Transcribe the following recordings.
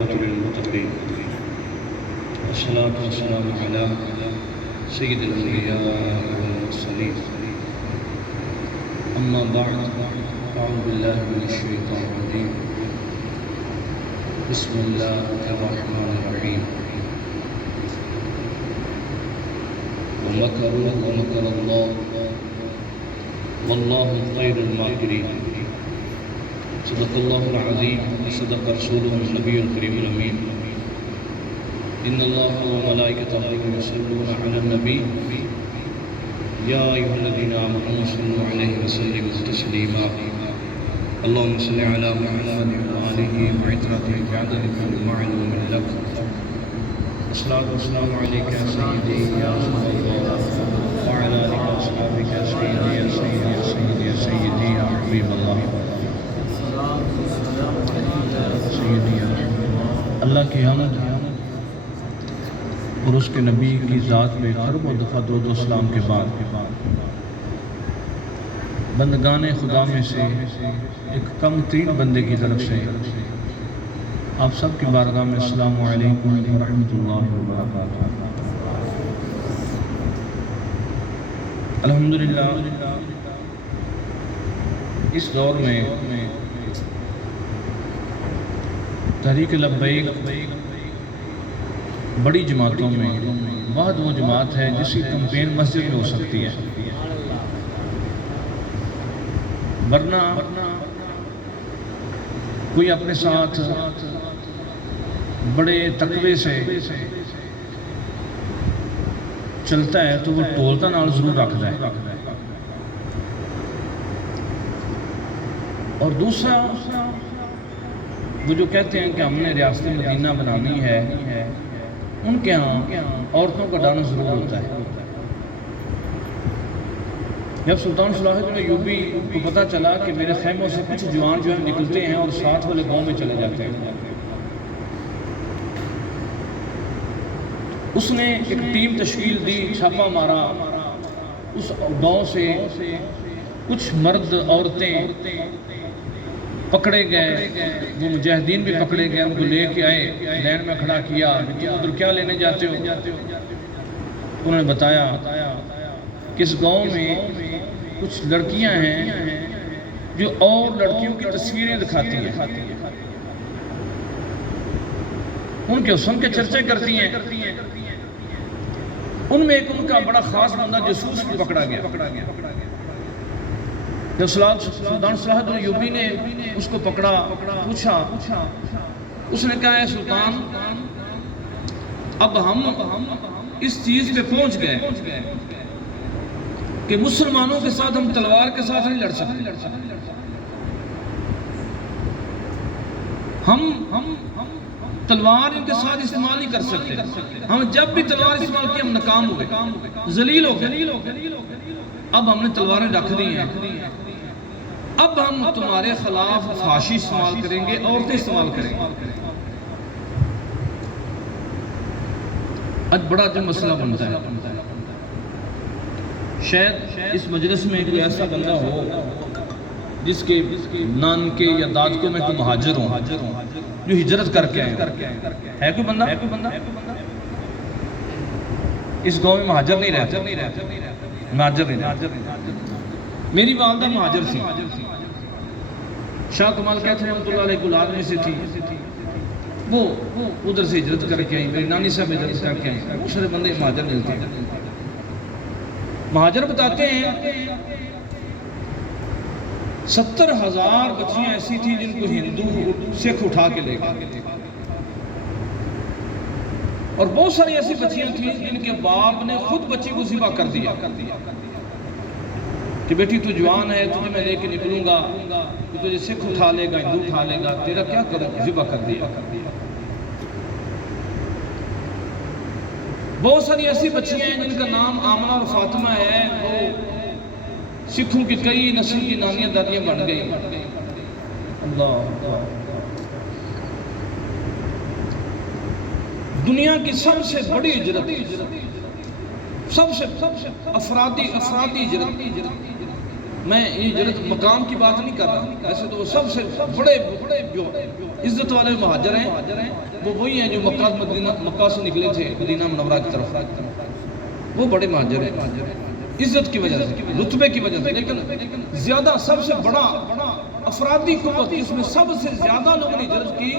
للمتقين والصلاة والسلام على سيد الأنبياء والمرسلين أما بعد أعوذ بالله من الشيطان الرجيم بسم الله الرحمن الرحيم ومكروا ومكر الله والله خير الماكرين صدق الله العظيم وصدق رسوله النبي الكريم الأمين إن الله وملائكته يصلون على النبي يا أيها الذين آمنوا صلوا عليه وسلموا تسليما اللهم صل على محمد وآله وعترته بعدد كل معلوم لك الصلاة والسلام عليك يا سيدي يا رسول الله وعلى آلك وأصحابك يا سيدي يا سيدي يا سيدي يا سيدي يا حبيب الله اللہ کی حمد اور اس کے نبی کی ذات پہ خرب و دفعہ درود و سلام کے بعد بندگان خدا میں سے ایک کم ترین بندے کی طرف سے آپ سب کی بارگاہ میں السلام علیکم ورحمۃ اللہ وبرکاتہ۔ الحمدللہ اس دور میں تحریک لبیک بڑی جماعتوں میں بعد وہ جماعت ہے جس کی کمپین مسجد میں ہو سکتی ہے، ورنہ کوئی اپنے ساتھ بڑے تقوی سے چلتا ہے تو وہ ٹولتا نال ضرور رکھتا ہے، اور دوسرا وہ جو کہتے ہیں کہ ہم نے ریاست مدینہ بنانی ہے، ان کے ہاں عورتوں کا ڈانس ضرور ہوتا ہے۔ جب سلطان صلاح الدین ایوبی کو پتہ چلا کہ میرے خیموں سے کچھ جوان جو ہیں نکلتے ہیں اور ساتھ والے گاؤں میں چلے جاتے ہیں، اس نے ایک ٹیم تشکیل دی، چھاپا مارا، اس گاؤں سے کچھ مرد عورتیں پکڑے گئے، وہ مجاہدین بھی پکڑے گئے، ان کو لے کے آئے، لین میں کھڑا کیا، تم ادھر کیا لینے جاتے ہو؟ انہوں نے بتایا کہ اس گاؤں میں کچھ لڑکیاں ہیں جو اور لڑکیوں کی تصویریں دکھاتی ہیں، ان کے حسن کے چرچے کرتی ہیں۔ ان میں ایک ان کا بڑا خاص بندہ جاسوس بھی پکڑا گیا۔ جب سلطان صلاح الدین ایوبی نے اس کو پکڑا، پوچھا، اس نے کہا ہے سلطان اب ہم اس چیز پہ پہنچ گئے کہ مسلمانوں کے ساتھ ہم تلوار کے ساتھ نہیں لڑ سکتے، ہم تلوار ان کے ساتھ استعمال نہیں کر سکتے، ہم جب بھی تلوار استعمال کی ہم ناکام ہوئے، ذلیل ہو گئے، اب ہم نے تلواریں رکھ دی ہیں، اب ہم تمہارے خلاف فحاشی استعمال کریں گے، عورتیں استعمال کریں گے۔ آج بڑا جو مسئلہ بنتا ہے، شاید اس مجلس میں کوئی ایسا بندہ ہو جس کے نانکے یا دادکے میں کوئی مہاجر ہوں جو ہجرت کر کے آئے، ہے کوئی بندہ؟ اس گاؤں میں مہاجر نہیں رہتے، مہاجر نہیں رہتے۔ میری والدہ مہاجر تھی، شاہ کمال کہتے ہیں رحمۃ اللہ علیہ گلاب میں سے تھی، وہ ادھر سے ہجرت کر کے آئی، میری نانی صاحب ہجرت کر کے آئی، بہت سارے بندے مہاجر ملتے ہیں۔ مہاجر بتاتے ہیں 70,000 بچیاں ایسی تھیں جن کو ہندو سکھ اٹھا کے لے گئے، اور بہت ساری ایسی بچیاں تھیں جن کے باپ نے خود بچی کو ذبح کر دیا کہ بیٹی تو جوان ہے، تجھے میں لے کے نکلوں گا، تو تجھے سکھ اٹھا لے گا، ہندو اٹھا لے گا، تیرا کیا کروں، ذبح کر دیا۔ بہت ساری ایسی بچیاں ہیں جن کا نام آمنہ اور فاطمہ ہے، وہ سکھوں کی کئی نسل کی نانیاں دادیاں بن گئی۔ اللہ دنیا کی سب سے بڑی ہجرت، سب سے افرادی ہجرت، میں یہ ہجرت مقام کی بات نہیں کر رہا، ایسے تو وہ سب سے بڑے جو عزت والے مہاجر ہیں وہ وہی ہیں جو مکہ سے نکلے تھے مدینہ منورہ کی طرف، وہ بڑے مہاجر ہیں عزت کی وجہ سے، رتبے کی وجہ سے. لیکن زیادہ سب سے بڑا افرادی قوت جس میں سب سے زیادہ لوگوں نے ہجرت کی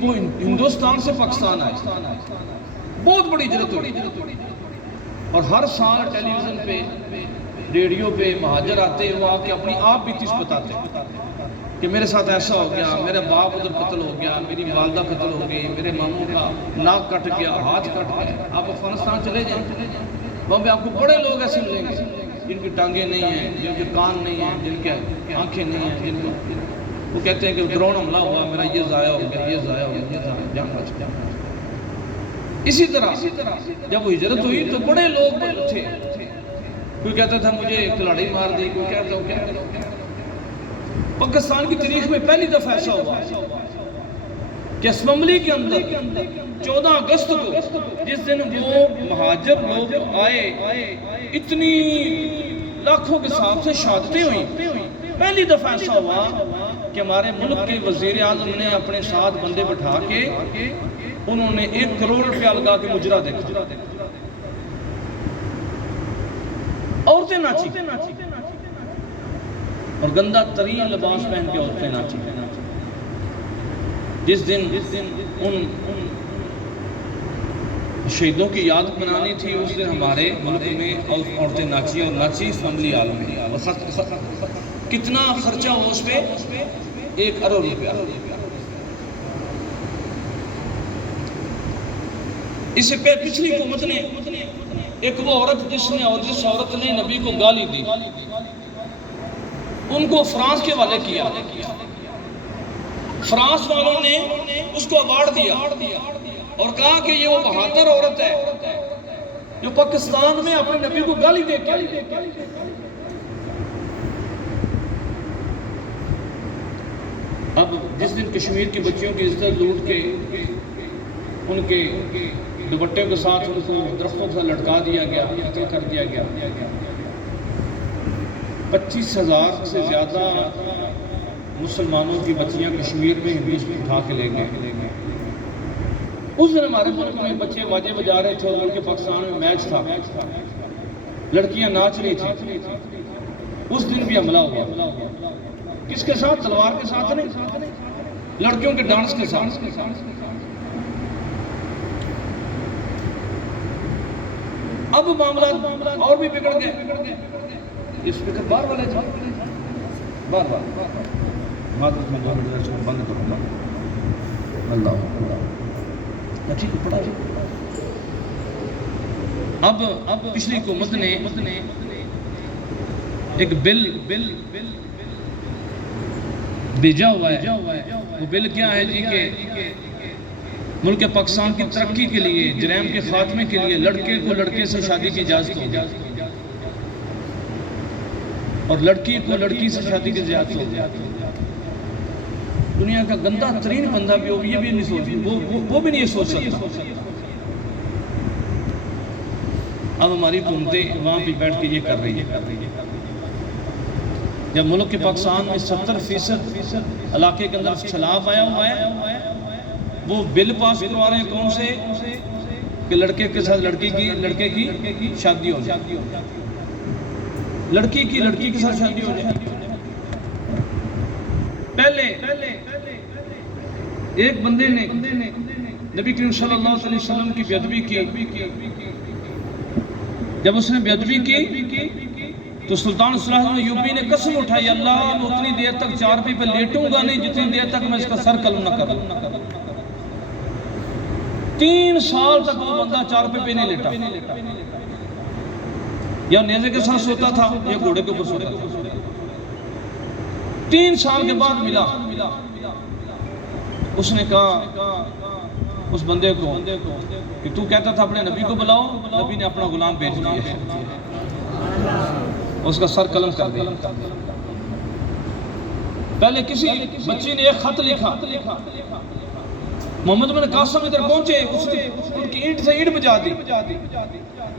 وہ ہندوستان سے پاکستان آئے. بہت بڑی ہجرت ہوئی. اور ہر سال ٹیلی ویژن پہ ریڈیو پہ مہاجر آتے، وہ آ کے اپنی آپ بیتیش بتاتے کہ میرے ساتھ ایسا ہو گیا، میرے باپ ادھر قتل ہو گیا، میری والدہ قتل ہو گئی، میرے ماموں کا ناک کٹ گیا، ہاتھ کٹ گیا. آپ افغانستان چلے جائیں، وہاں پہ آپ کو بڑے لوگ ایسے ملیں گے جن کی ٹانگیں نہیں ہیں، جن کے کان نہیں ہیں، جن کے آنکھیں نہیں ہیں، جن کو وہ کہتے ہیں کہ ڈرون حملہ ہوا، میرا یہ ضائع ہو گیا، یہ ضائع ہو گیا، یہ ضائع جان بچ گیا. اسی طرح جب وہ ہجرت ہوئی تو بڑے لوگ تھے. کوئی کہتا تھا مجھے کھلاڑی مار دی، کوئی کہتا کیا. پاکستان کی تاریخ میں پہلی دفعہ ایسا ہوا کہ اسمبلی کے اندر 14 اگست کو جس دن وہ مہاجر لوگ آئے، اتنی لاکھوں کے حساب سے شہادتیں ہوئیں. پہلی دفعہ ایسا ہوا کہ ہمارے ملک کے وزیر اعظم نے اپنے ساتھ بندے بٹھا کے انہوں نے 1 کروڑ روپیہ لگا کے مجرا دیکھا. عورتیں ناچی اور گندہ ترین لباس پہن کے عورتیں ناچی. جس دن ان شہیدوں کی یاد منانی تھی اس دن ہمارے ملک میں عورتیں ناچی اور ناچی اسمبلی ہال میں. کتنا خرچہ ہوا اس پہ؟ 1 ارب روپیہ. اس سے پچھلی حکومت نے ایک وہ عورت جس عورت نے نبی کو گالی دی ان کو فرانس کے حوالے کیا. فرانس والوں نے اس کو ایوارڈ دیا اور کہا کہ یہ وہ بہادر عورت ہے جو پاکستان میں اپنے نبی کو گالی دے کے آئی. اب جس دن کشمیر کی بچیوں کی عزت لوٹ کے ان کے دوپٹے کے ساتھ ان کو درختوں سے لٹکا دیا گیا، قتل کر دیا گیا. 25,000 سے زیادہ مسلمانوں کی بچیاں کشمیر میں ہندوز میں اٹھا کے لے گئے. اس دن ہمارے ملک میں بچے باجے بجا رہے تھے اور ملک پاکستان میں میچ تھا، لڑکیاں ناچ رہی تھی. اس دن بھی حملہ ہوا. کس کے ساتھ؟ تلوار کے ساتھ نہیں، لڑکیوں کے ڈانس کے ساتھ. اب معاملات اور بھی بگڑ گئے. اس فکر بار والے جا بار بند کروں اللہ ٹھیک پڑھا. اب پچھلی حکومت نے ایک بل بھیجا ہوا ہے. وہ بل کیا ہے جی کہ ملک پاکستان کی ترقی کے لیے، جرائم کے خاتمے کے لیے لڑکے کو لڑکے سے شادی کی اجازت ہوگی اور لڑکی کو لڑکی سے شادی کی اجازت ہوگی. دنیا کا گندہ ترین بندہ بھی ہو یہ بھی نہیں سوچ، وہ بھی نہیں سوچ سکتا. اب ہماری حکومتیں وہاں پہ بیٹھ کے یہ کر رہی ہے. جب ملک کے پاکستان میں 70% علاقے کے اندر سیلاب آیا ہوا ہے، وہ بل پاس کروا رہے ہیں کون سے کہ لڑکے کے ساتھ لڑکے کی شادی ہو جائے، لڑکی کی لڑکی کے ساتھ شادی ہو جائے. پہلے ایک بندے نے نبی کریم صلی اللہ علیہ وسلم کی بے ادبی کی. جب اس نے بے ادبی کی تو سلطان صلاح الدین ایوبی نے قسم اٹھائی، اللہ میں اتنی دیر تک چارپائی پہ لیٹوں گا نہیں جتنی دیر تک میں اس کا سر قلم نہ کروں. 3 سال تک وہ بندہ چارپائی پہ نہیں لیٹا، یا نیزے کے ساتھ سوتا تھا یا گھوڑے کے اوپر سوتا تھا. 3 سال کے بعد ملا. اس نے کہا اس بندے کو کہ تو کہتا تھا اپنے نبی کو بلاؤ، نبی نے اپنا غلام بھیج دیا، اس کا سر قلم کر دیا. پہلے کسی بچی نے ایک خط لکھا، محمد بن قاسم ادھر پہنچے، اس نے ان کی اینٹ سے اینٹ بجا دی،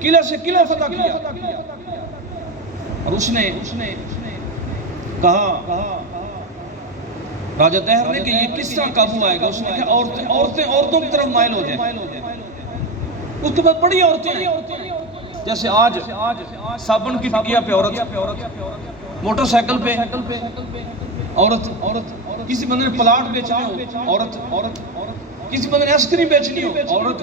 قلعہ سے قلعہ فتح کیا. اور اس نے کہا راجہ طاہر نے کہ یہ کس طرح قابو آئے گا؟ اس نے کہا عورتیں عورتوں کی طرف مائل ہو جائیں. اس کے بعد بڑی عورتیں ہیں، جیسے آج صابن کی ٹکیا پہ عورت، موٹر سائیکل پہ عورت، کسی بندے نے پلاٹ بیچنا ہو عورت، کسی بندے نے آئس کریم بیچنی ہو عورت.